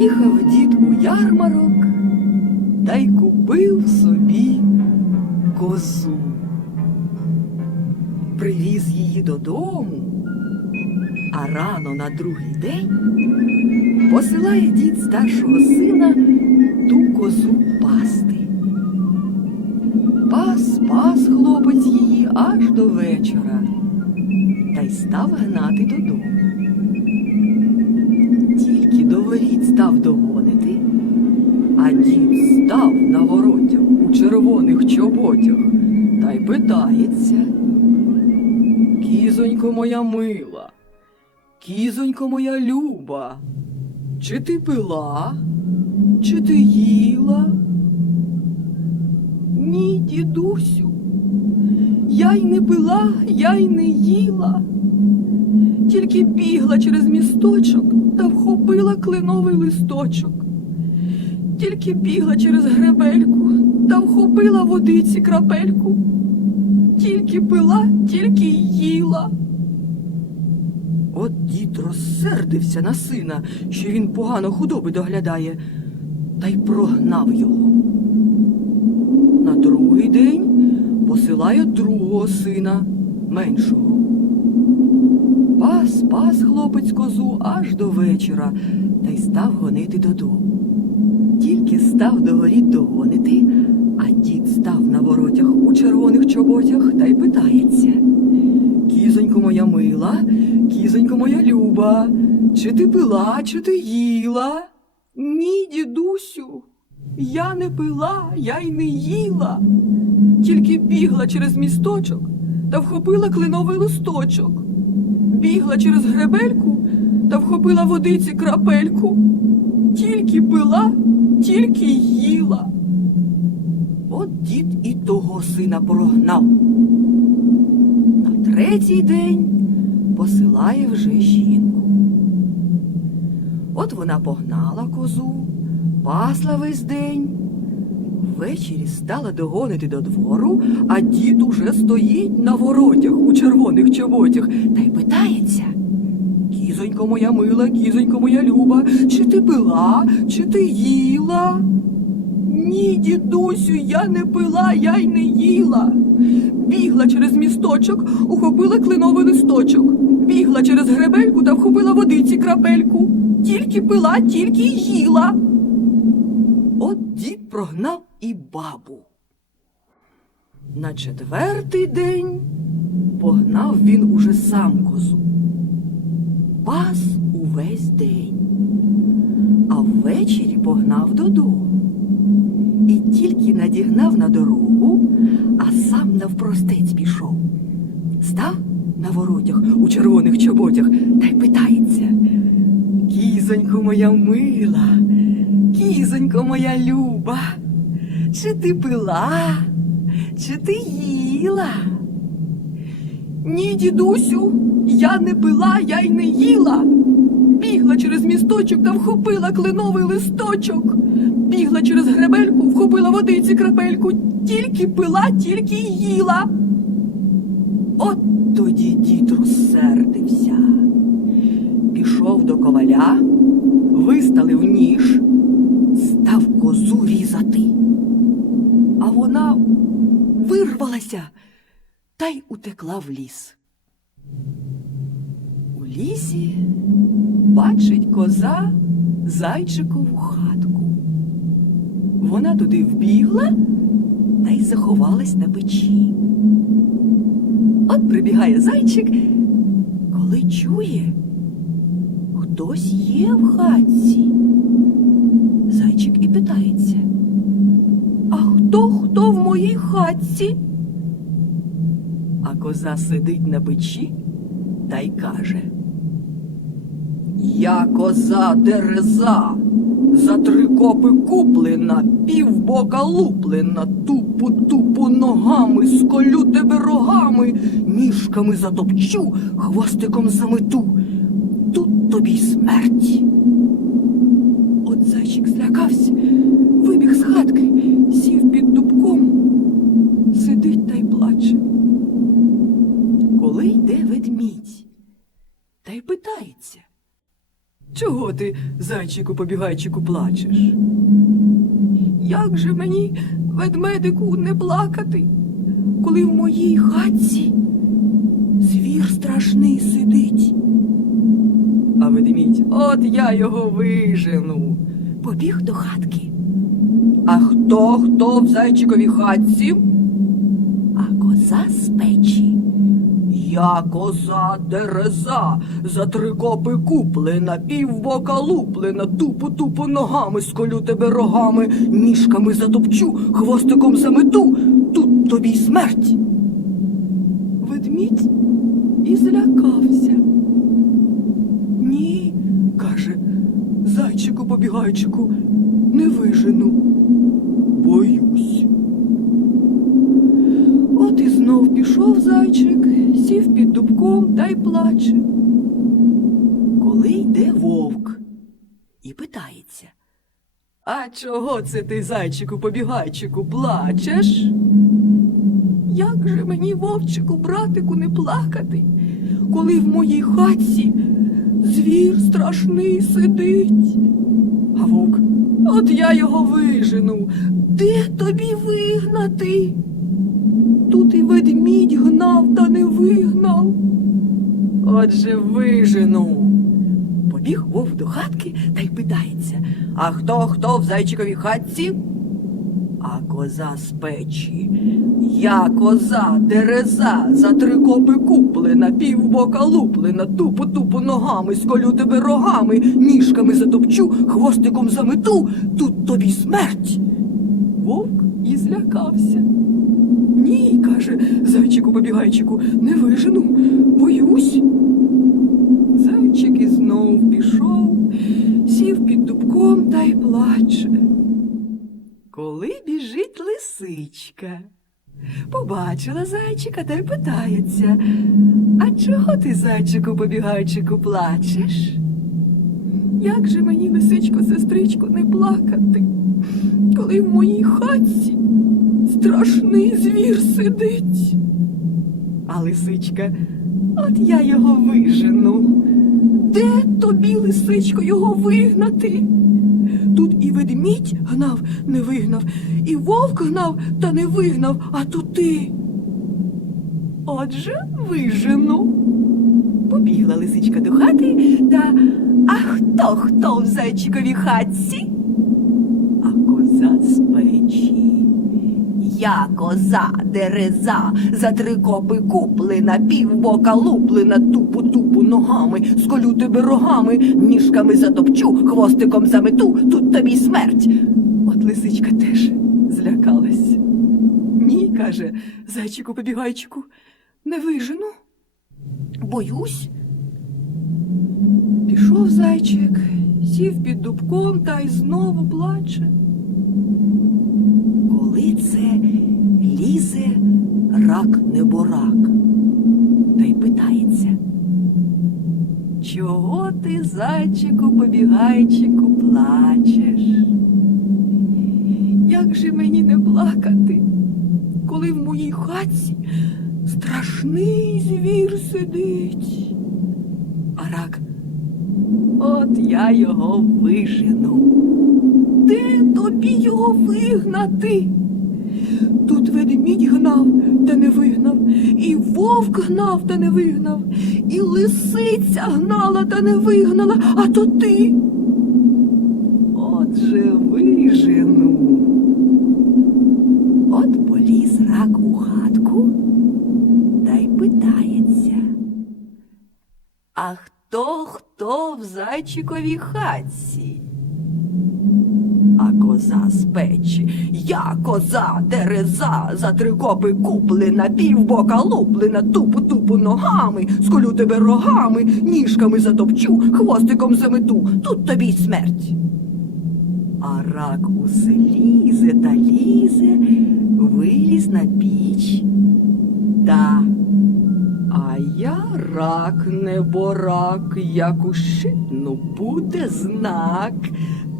Поїхав дід у ярмарок та й купив собі козу. Привіз її додому, а рано на другий день посилає дід старшого сина ту козу пасти. Пас пас хлопець її аж до вечора та й став гнати додому. Став догонити, а дід став на воротях у червоних чоботях та й питається. Кізонько моя мила, кізонько моя люба, чи ти пила, чи ти їла? Ні, дідусю, я й не пила, я й не їла. Тільки бігла через місточок та вхопила кленовий листочок. Тільки бігла через гребельку та вхопила водиці крапельку. Тільки пила, тільки їла. От дід розсердився на сина, що він погано худоби доглядає, та й прогнав його. На другий день посилає другого сина, меншого. Пас, хлопець козу аж до вечора та й став гонити додому. Тільки став до воріт догонити, а дід став на воротях у червоних чоботях та й питається. Кізонько моя мила, кізонько моя люба, чи ти пила, чи ти їла? Ні, дідусю, я не пила, я й не їла. Тільки бігла через місточок та вхопила кленовий листочок. Бігла через гребельку та вхопила водиці крапельку. Тільки пила, тільки їла. От дід і того сина прогнав. На третій день посилає вже жінку. От вона погнала козу, пасла весь день. Ввечері стала догонити до двору, а дід уже стоїть на воротях у червоних чоботях та й питається. Кізонько моя мила, кізонько моя люба, чи ти пила, чи ти їла? Ні, дідусю, я не пила, я й не їла. Бігла через місточок, ухопила кленовий листочок. Бігла через гребельку та вхопила водиці крапельку. Тільки пила, тільки й їла. От дід прогнав бабу. На четвертий день погнав він уже сам козу. Пас увесь день, а ввечері погнав додому. І тільки надігнав на дорогу, а сам навпростець пішов. Став на воротях у червоних чоботях та й питається. Кізонько моя мила, кізонько моя люба, чи ти пила, чи ти їла? Ні, дідусю, я не пила, я й не їла. Бігла через місточок та вхопила кленовий листочок. Бігла через гребельку, вхопила водиці крапельку. Тільки пила, тільки й їла. От тоді дід розсердився. Пішов до коваля, виставив ніж, став козу різати. А вона вирвалася та й утекла в ліс. У лісі бачить коза зайчикову хатку. Вона туди вбігла та й заховалась на печі. От прибігає зайчик, коли чує, хтось є в хатці. Зайчик і питається. А хто хто в моїй хатці? А коза сидить на печі та й каже. Я коза дереза, за три копи куплена, півбока луплена, тупу тупу ногами, сколю тебе рогами, ніжками затопчу, хвостиком замету. Тут тобі смерть. От зайчик злякався, вибіг з хатки, сів під дубком, сидить та й плаче. Коли йде ведмідь, та й питається. Чого ти, зайчику побігайчику, плачеш? Як же мені, ведмедику, не плакати, коли в моїй хатці звір страшний сидить. А ведмідь, от я його вижену. Побіг до хатки. А хто хто в зайчиковій хатці? А коза з печі. Я коза дереза, за три копи куплена, півбока луплена, тупо тупо ногами сколю тебе рогами, ніжками затопчу, хвостиком замету, тут тобі й смерть. Ведмідь і злякався. Ні, каже, зайчику побігайчику, не вижену. Боюсь. От і знов пішов зайчик, сів під дубком та й плаче. Коли йде вовк і питається. А чого це ти, зайчику, побігайчику, плачеш? Як же мені, вовчику, братику, не плакати, коли в моїй хатці звір страшний сидить? А вовк, от я його вижену. Де тобі вигнати? Тут і ведмідь гнав та не вигнав. Отже, вижену. Побіг вовк до хатки та й питається, а хто хто в зайчиковій хатці? А коза з печі. Я коза, дереза, за три копи куплена, півбока луплена, тупо тупо ногами, сколю тебе рогами, ніжками затопчу, хвостиком замету, тут тобі смерть. Вовк і злякався. Ні, каже зайчику побігайчику, не вижену, боюсь. Зайчик і знов пішов, сів під дубком та й плаче. Коли біжить лисичка, побачила зайчика та й питається, а чого ти, зайчику побігайчику, плачеш? Як же мені, лисичко, сестричко, не плакати, коли в моїй хатці страшний звір сидить? А лисичка, от я його вижену. Де тобі, лисичко, його вигнати? Тут і ведмідь гнав, не вигнав, і вовк гнав та не вигнав, а то ти. Отже, вижену. Побігла лисичка до хати та а хто хто в зайчиковій хатці? А коза з печі. Я коза, дереза, за три копи куплена, півбока луплена, тупо тупо ногами, сколю тебе рогами, ніжками затопчу, хвостиком замету, тут тобі смерть. От лисичка теж злякалась. Ні, каже, зайчику побігайчику, не вижену. Боюсь. Пішов зайчик, сів під дубком та й знову плаче. Коли це лізе рак неборак, та й питається. Чого ти, зайчику, побігайчику, плачеш? Як же мені не плакати, коли в моїй хатці страшний звір сидить? А рак, от я його вижену. Де тобі його вигнати? Тут ведмідь гнав та не вигнав, і вовк гнав та не вигнав, і лисиця гнала та не вигнала, а то ти. Отже вижену. От поліз рак у хатку та й питається. А хто хто в зайчиковій хатці? А коза з печі, я коза, дереза, за три копи куплена, півбока луплена, тупо тупо ногами, сколю тебе рогами, ніжками затопчу, хвостиком замету, тут тобі й смерть. А рак усе лізе та лізе, виліз на піч. Та, а я рак не борак, як ущипну буде знак,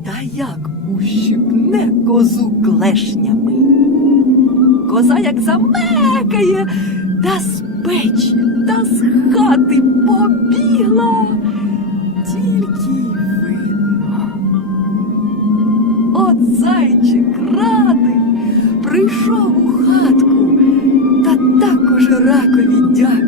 та як ущипне козу клешнями. Коза як замекає, та з печі, та з хати побігла, тільки видно. От зайчик радий прийшов у хатку та